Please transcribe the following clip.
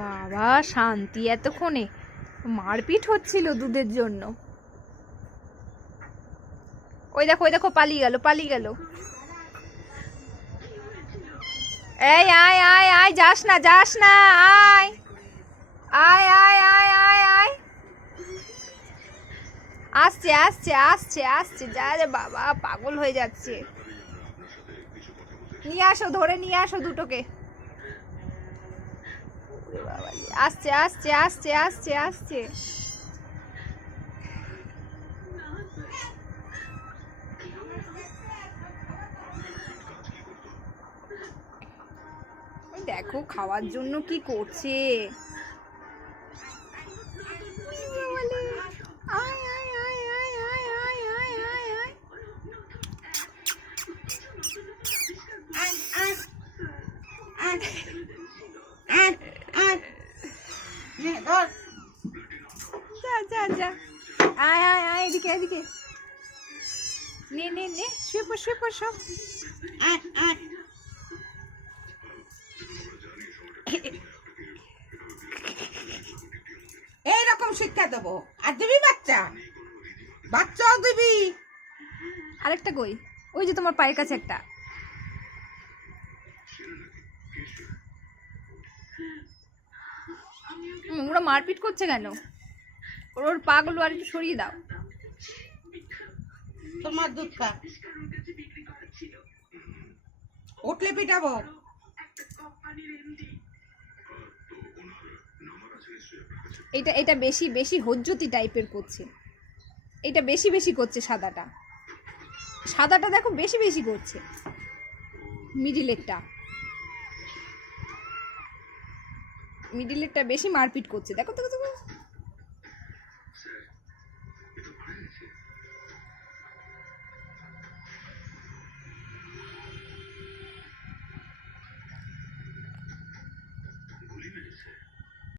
বাবা শান্তি, এতক্ষণে মারপিট হচ্ছিল দুধের জন্য। ওই দেখো ওই দেখো, পালিয়ে গেল পালিয়ে গেল। এই আয় আয় আয়, যাস না যাস না, আয় আয় আয় আয় আয় আয়। আসছে আসছে আসছে আসছে, যা রে বাবা, পাগল হয়ে যাচ্ছে। নিয়ে আসো, ধরে নিয়ে আসো দুটোকে। আসছে আসছে আসছে আসছে আসছে। দেখো খাওয়ার জন্য কি করছে। যা যা যা, আয় আয় আয়, এদিকে এদিকে, নে নে নে, শুয়ে পড় শুয়ে পড় সব। এইরকম শিক্ষা দেবো আর দিবি বাচ্চা, বাচ্চাও দিবি। আরেকটা কই, ওই যে তোমার পায়ের কাছে একটা। ওরা মারপিট করছে কেন? ওর পাগুলো আর একটু সরিয়ে দাও। তোমার দুধ খা, উঠলে পিটাবো। এটা এটা বেশি বেশি হজ্জতি টাইপের করছে, এটা বেশি বেশি করছে। সাদাটা সাদাটা দেখো বেশি বেশি করছে। মিডিলেরটা বেশি মারপিট করছে, দেখো দেখো দেখো।